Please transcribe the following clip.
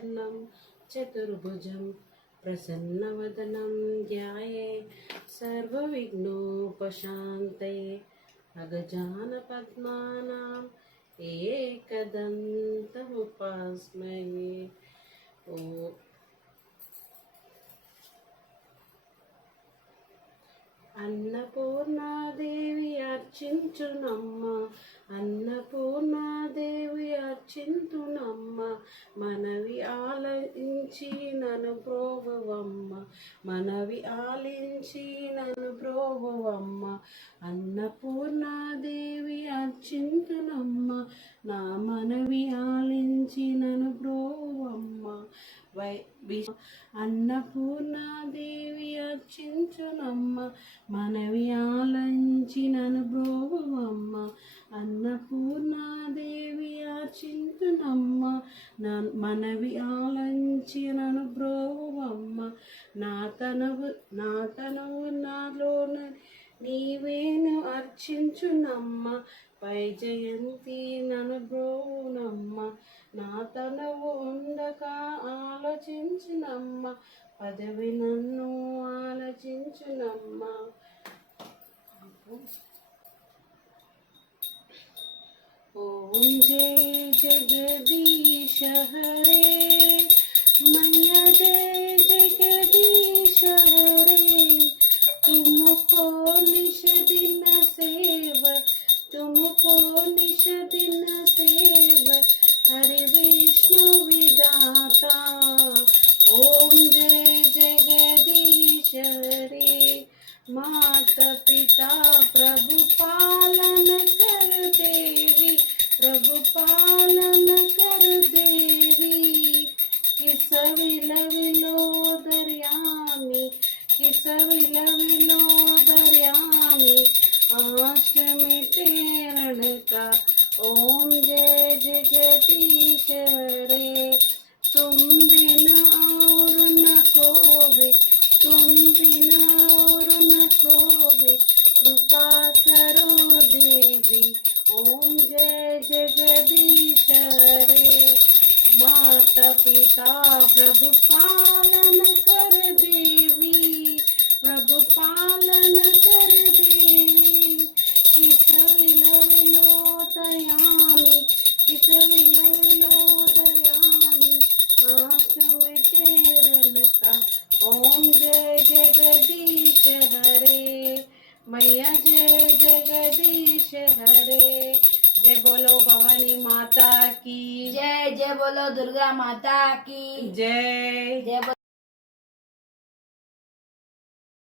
शुक्लाम्बरधरं चतुर्भुजं प्रसन्नवदनं ध्याये सर्वविघ्नोपशान्तये अगजाननपद्मानां एकदन्तमुपास्महे। ओ అన్నపూర్ణాదేవి అర్చించునమ్మ, అన్నపూర్ణాదేవి అర్చింతునమ్మ, మనవి ఆలించి నన్ను బ్రోవువమ్మ, మనవి ఆలించి నన్ను బ్రోవువమ్మ. అన్నపూర్ణాదేవి అర్చింతునమ్మ, నా మనవి ఆలించి నన్ను బ్రోవువమ్మ. అన్నపూర్ణాదేవి అర్చించునమ్మ, మనవి ఆలించి నన్ను బ్రోవువమ్మ. అన్నపూర్ణాదేవి అర్చించునమ్మ, మనవి ఆలించి నన్ను బ్రోవువమ్మ. నా తనువు నాలోన నీవేను అర్చించునమ్మ, పై జయంతి నన్ను బ్రోవునమ్మ. నా తనువు ఉండక ఆలోచించునమ్మ, పదవి నన్ను ఆలోచించునమ్మ. ఓం జయ జగదీశ హరే, మయ జయ జగదీశ హరే. तुमको निश दिन सेव, तुमको निश दिन सेव, हरे विष्णु विधाता। ओम जय जगदीश हरे। माता पिता प्रभु पालन कर देवी, प्रभु पालन कर देवी। किस विलो दरियामी, किस विलो दरियामी, आश मिटेरण का। ओम जय जगदीश हरे। तुम बिन और न कोवे, तुम बिन और न कोवे, कृपा करो देवी। ओम जय जगदीश हरे। माता पिता प्रभु पालन कर देवी, प्रभु पालन कर देवी। किस विलो दयामी, किस विलो दयामी, आँख में तेरन का। ओम जय जगदीश हरे, मैया जय जगदीश हरे। जय बोलो भवानी माता की जय, जय बोलो दुर्गा माता की जय। जय।